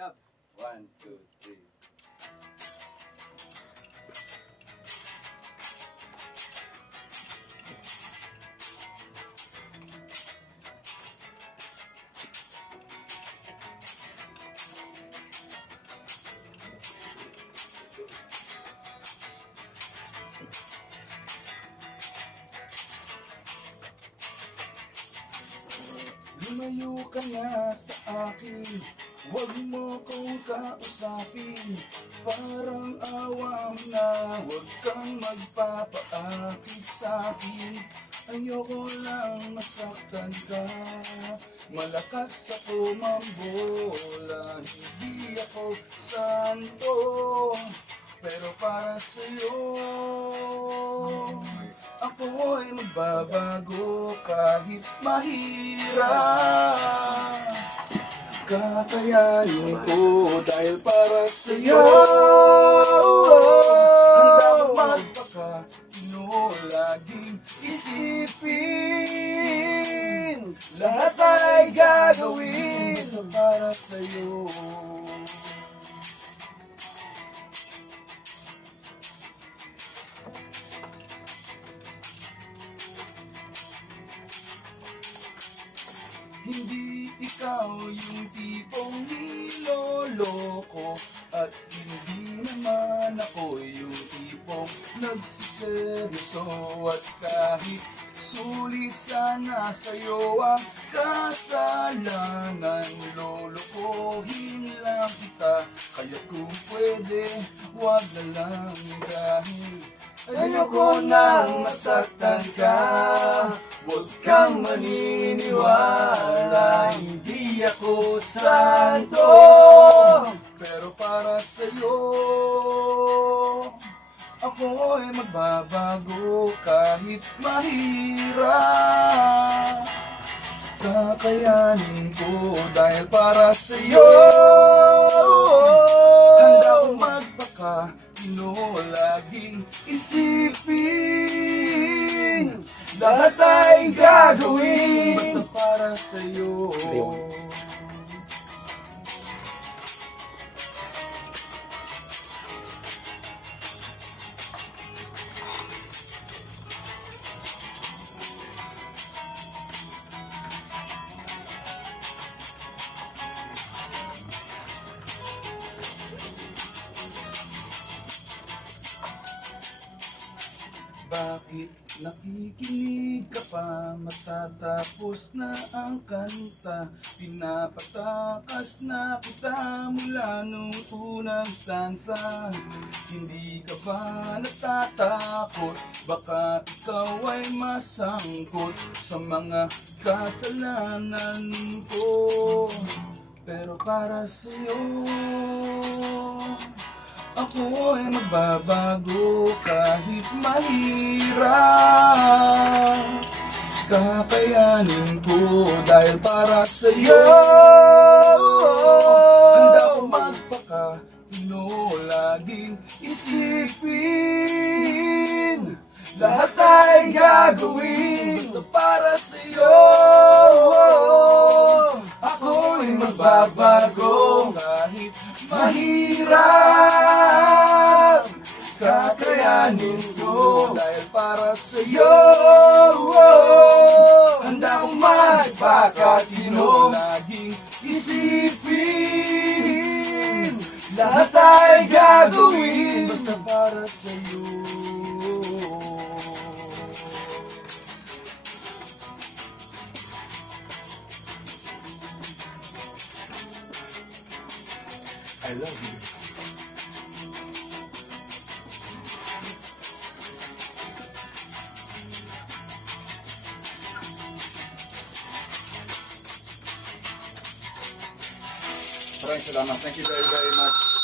Jump. 1, 2, 3. Lumayo ka na sa akin, huwag mo kong kausapin. Parang awa mo na, huwag kang magpapaakit sa'kin. Ayoko lang masaktan ka, malakas ako mambola. Hindi ako santo, pero para sa'yo ako'y magbabago kahit mahirap. Kakayanin ko dahil para sa'yo. Handa ko magpakatino, laging isipin. Lahat ay gagawin para sa'yo. Hindi ikaw yung tipong niloloko, at hindi naman ako yung tipong nagsiseryoso. At kahit sulit sana sa'yo ang kasalanan, lolokohin lang kita. Kaya kung pwede, wag na lang, dahil ayoko nang masaktan ka. Huwag kang maniniwala, hindi ako santo, pero para sa'yo ako'y magbabago kahit mahirap. Kakayanin ko dahil para sa'yo. Handa akong magpakatino, laging isipin. Lahat ay gagawin basta para sa'yo. Bakit nakikinig ka pa? Matatapos na ang kanta. Pinapatakas na kita mula nung unang stanza. Hindi ka ba natatakot? Baka ikaw ay masangkot sa mga kasalanan ko. Pero para sa'yo ako'y magbabago kahit mahirap. Kakayanin ko dahil para sa'yo. Handa akong magpakatino, laging isipin. Lahat ay gagawin basta para sa'yo. Ako'y magbabago kahit mahirap. Kakayanin ko dahil para sa'yo. Handa akong magpakatino, laging isipin. Lahat ay gagawin basta para sa'yo. I love you. Maraming salamat. Thank you very, very much.